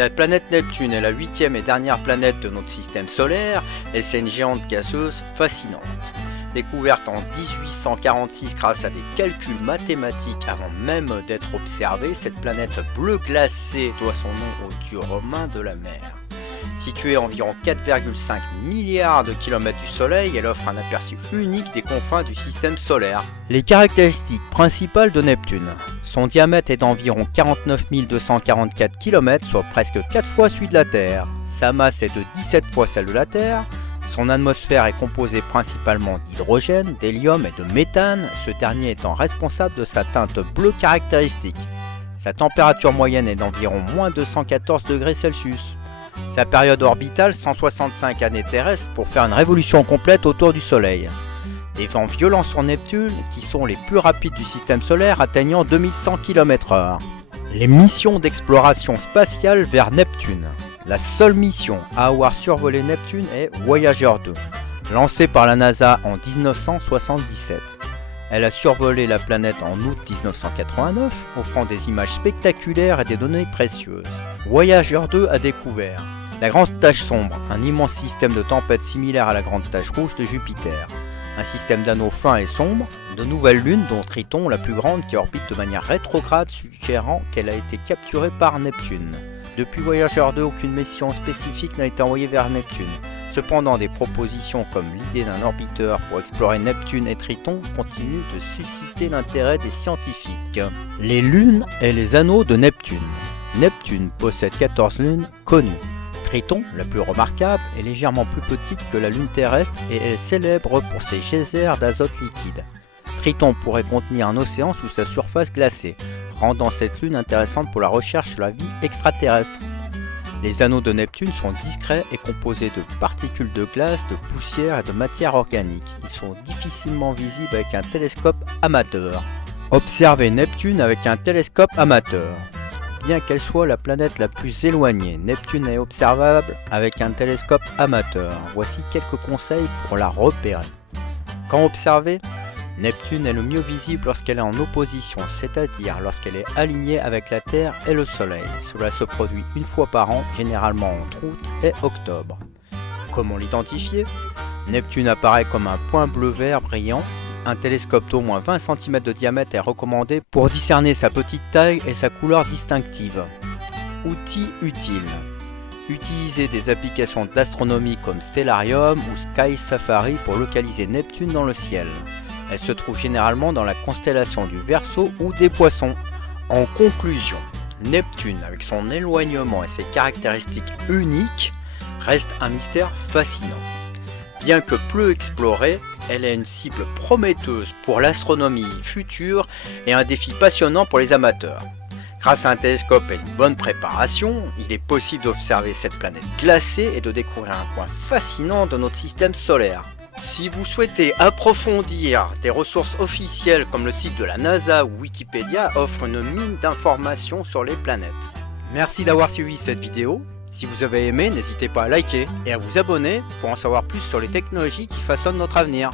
La planète Neptune est la 8e et dernière planète de notre système solaire et c'est une géante gazeuse fascinante. Découverte en 1846 grâce à des calculs mathématiques avant même d'être observée, cette planète bleue glacée doit son nom au dieu romain de la mer. Située à environ 4,5 milliards de kilomètres du Soleil, elle offre un aperçu unique des confins du système solaire. Les caractéristiques principales de Neptune. Son diamètre est d'environ 49 244 km, soit presque 4 fois celui de la Terre. Sa masse est de 17 fois celle de la Terre. Son atmosphère est composée principalement d'hydrogène, d'hélium et de méthane, ce dernier étant responsable de sa teinte bleue caractéristique. Sa température moyenne est d'environ moins 214 degrés Celsius. Sa période orbitale, 165 années terrestres pour faire une révolution complète autour du Soleil. Des vents violents sur Neptune, qui sont les plus rapides du système solaire, atteignant 2100 km/h. Les missions d'exploration spatiale vers Neptune. La seule mission à avoir survolé Neptune est Voyager 2, lancée par la NASA en 1977. Elle a survolé la planète en août 1989, offrant des images spectaculaires et des données précieuses. Voyager 2 a découvert la Grande Tache Sombre, un immense système de tempête similaire à la Grande Tache Rouge de Jupiter, un système d'anneaux fins et sombres, de nouvelles lunes dont Triton, la plus grande, qui orbite de manière rétrograde, suggérant qu'elle a été capturée par Neptune. Depuis Voyager 2, aucune mission spécifique n'a été envoyée vers Neptune. Cependant, des propositions comme l'idée d'un orbiteur pour explorer Neptune et Triton continuent de susciter l'intérêt des scientifiques. Les lunes et les anneaux de Neptune. Neptune possède 14 lunes connues. Triton, la plus remarquable, est légèrement plus petite que la Lune terrestre et est célèbre pour ses geysers d'azote liquide. Triton pourrait contenir un océan sous sa surface glacée, rendant cette lune intéressante pour la recherche sur la vie extraterrestre. Les anneaux de Neptune sont discrets et composés de particules de glace, de poussière et de matière organique. Ils sont difficilement visibles avec un télescope amateur. Observez Neptune avec un télescope amateur. Bien qu'elle soit la planète la plus éloignée, Neptune est observable avec un télescope amateur. Voici quelques conseils pour la repérer. Quand observer, Neptune est le mieux visible lorsqu'elle est en opposition, c'est-à-dire lorsqu'elle est alignée avec la Terre et le Soleil. Cela se produit une fois par an, généralement entre août et octobre. Comment l'identifier? Neptune apparaît comme un point bleu-vert brillant. Un télescope d'au moins 20 cm de diamètre est recommandé pour discerner sa petite taille et sa couleur distinctive. Outils utiles. Utilisez des applications d'astronomie comme Stellarium ou Sky Safari pour localiser Neptune dans le ciel. Elle se trouve généralement dans la constellation du Verseau ou des Poissons. En conclusion, Neptune, avec son éloignement et ses caractéristiques uniques, reste un mystère fascinant. Bien que peu explorée, elle est une cible prometteuse pour l'astronomie future et un défi passionnant pour les amateurs. Grâce à un télescope et une bonne préparation, il est possible d'observer cette planète glacée et de découvrir un point fascinant de notre système solaire. Si vous souhaitez approfondir des ressources officielles comme le site de la NASA ou Wikipédia offre une mine d'informations sur les planètes. Merci d'avoir suivi cette vidéo. Si vous avez aimé, n'hésitez pas à liker et à vous abonner pour en savoir plus sur les technologies qui façonnent notre avenir.